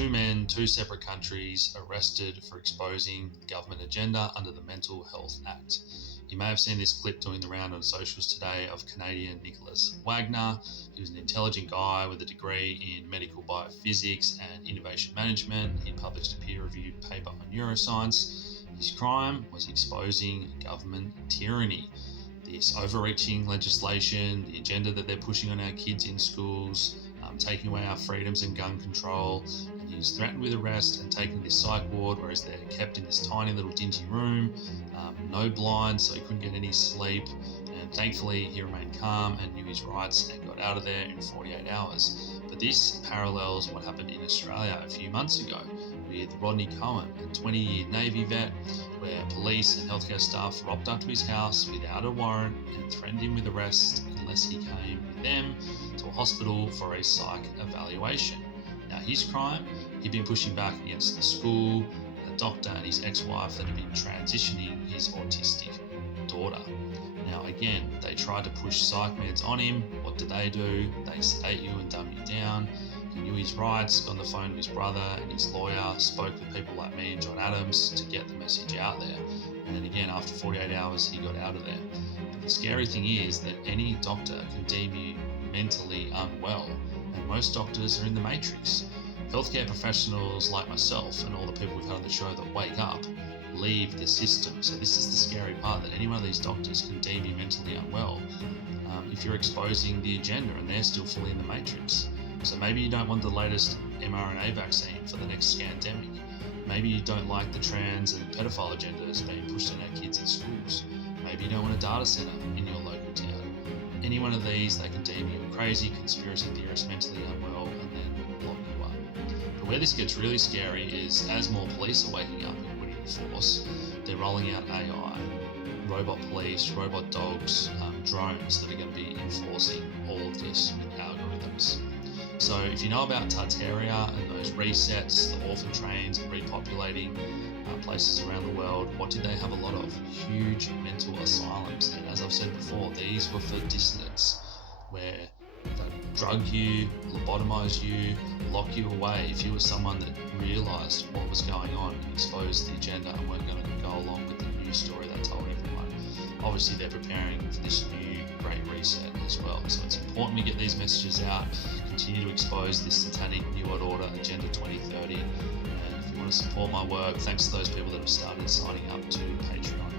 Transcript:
two men, two separate countries, arrested for exposing the government agenda under the Mental Health Act. You may have seen this clip doing the round on socials today of Canadian Nicholas Wagner. He was an intelligent guy with a degree in medical biophysics and innovation management. He published a peer-reviewed paper on neuroscience. His crime was exposing government tyranny. This overreaching legislation, the agenda that they're pushing on our kids in schools, taking away our freedoms and gun control. And he was threatened with arrest and taken to this psych ward, whereas they're kept in this tiny little dingy room, no blinds, so he couldn't get any sleep. And thankfully, he remained calm and knew his rights and got out of there in 48 hours. But this parallels what happened in Australia a few months ago with Rodney Cohen, a 20-year Navy vet, where police and healthcare staff rocked up to his house without a warrant and threatened him with arrest unless he came with them to a hospital for a psych evaluation. Now, his crime, he'd been pushing back against the school, the doctor and his ex-wife that had been transitioning his autistic daughter. Now, again, they tried to push psych meds on him. What do? They sedate you and dumb you down. He knew his rights, got on the phone with his brother and his lawyer, spoke with people like me and John Adams to get the message out there. And then again, after 48 hours, he got out of there. But the scary thing is that any doctor can deem you mentally unwell, and most doctors are in the matrix. Healthcare professionals like myself and all the people we've had on the show that wake up leave the system. So this is the scary part, that any one of these doctors can deem you mentally unwell if you're exposing the agenda and they're still fully in the matrix. So maybe you don't want the latest mRNA vaccine for the next scandemic. Maybe you don't like the trans and pedophile agendas being pushed on our kids in schools. Maybe you don't want a data center in your local town. Any one of these, they can deem you a crazy conspiracy theorist, mentally unwell, and then lock you up. But where this gets really scary is as more police are waking up and putting in force, they're rolling out AI, robot police, robot dogs, drones that are going to be enforcing all of this with algorithms. So if you know about Tartaria and those resets, the orphan trains and repopulating places around the world, what did they have a lot of? Huge mental asylums. And as I've said before, these were for dissidents, where they drug you, lobotomise you, lock you away if you were someone that realised what was going on and exposed the agenda and weren't going to go along with the news story they told everyone. Obviously, they're preparing for this new Great Reset as well. So it's important we get these messages out, continue to expose this satanic New World Order Agenda 2030. And if you want to support my work, thanks to those people that have started signing up to Patreon.